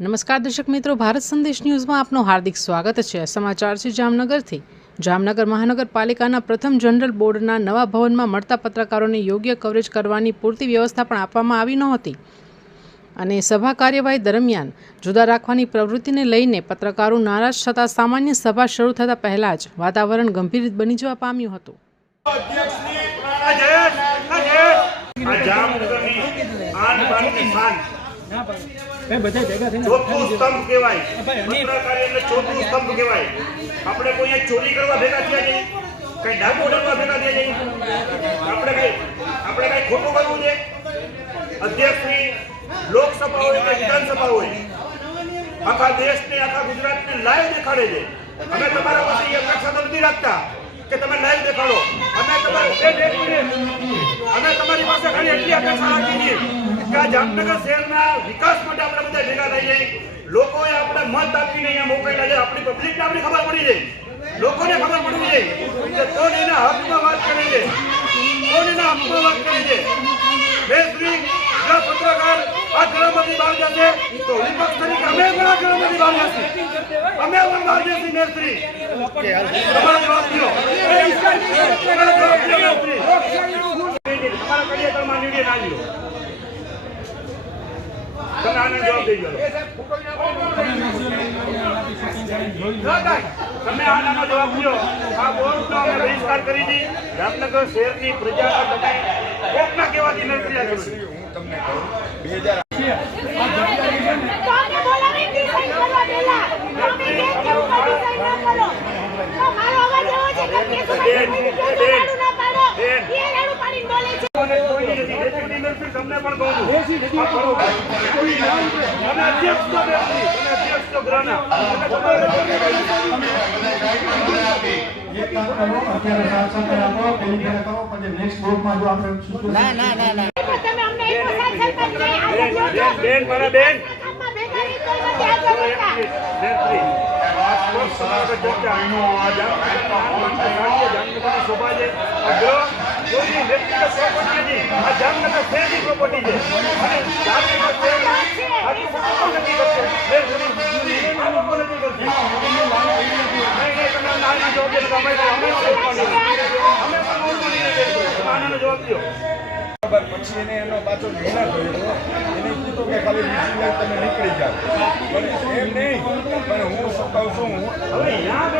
નમસ્કાર દર્શક મિત્રો, ભારત સંદેશ ન્યૂઝમાં આપનું હાર્દિક સ્વાગત છે। સમાચાર છે જામનગરથી। જામનગર મહાનગરપાલિકાના પ્રથમ જનરલ બોર્ડના નવા ભવનમાં મળતા પત્રકારોને યોગ્ય કવરેજ કરવાની પૂરતી વ્યવસ્થા પણ આપવામાં આવી નહોતી અને સભા કાર્યવાહી દરમિયાન જુદા રાખવાની પ્રવૃત્તિને લઈને પત્રકારો નારાજ થતા સામાન્ય સભા શરૂ થતાં પહેલાં જ વાતાવરણ ગંભીર બની જવા પામ્યું હતું। ચોથું સ્તંભ કહેવાય, પત્રકાર એટલે ચોથું સ્તંભ કહેવાય। આપણે કોઈ ચોરી કરવા ભેગા થયા છે, કઈ ડાકુ કરવા ભેગા થયા છે, આપણે કઈ ખોટું કરવું છે? અધ્યક્ષની લોકસભા હોય કે વિધાનસભા હોય, આખા દેશને આખા ગુજરાતને લાઈવ દેખાડે છે। અમે તમારા પાસે એ અપેક્ષા નથી રાખતા કે તમે લાઈવ દેખાડો। અમે તમારી પાસે ખાલી એટલી અપેક્ષા રાખીએ છીએ કે આ જામનગર શહેરના વિકાસ માટે આપણે બધા ભેગા થઈ જાય। લોકોએ આપણે મત આપીને અહીંયા મોકલેલા છે, આપણી પબ્લિકને આપણી ખબર પડી જાય, લોકોને ખબર પડી જાય કે કોણ એના હકમાં વાત કરે છે, કોણ એના હકમાં વાત કરે છે। મેશ્રી જો પત્રકાર આ ગૃહમાંથી બહાર જશે તો વિપક્ષ તરીકે અમે પણ આ ગૃહમાંથી બહાર જશે, અમે પણ બહાર જશે। મેશ્રી તમારો જવાબ દો, તમારા કાર્યક્રમમાં નિર્ણય ના લ્યો, તમે આને જવાબ દઈ દો। તમે આનો જવાબ દો। આ બોર્ડનો અમે બહિષ્કાર કરી દી। જામનગર શહેરની પ્રજાના તમે કોકના કહેવાથી નોકરી કરો છો। હું તમને કહું 2000 તમને પણ કહું પછી એને એનો પાછો નિર્ણય થયો, એને કીધું કે ખાલી બીજી તમે નીકળી જાઓ, પણ એમ નહીં। પણ હું શું કહું છું, હવે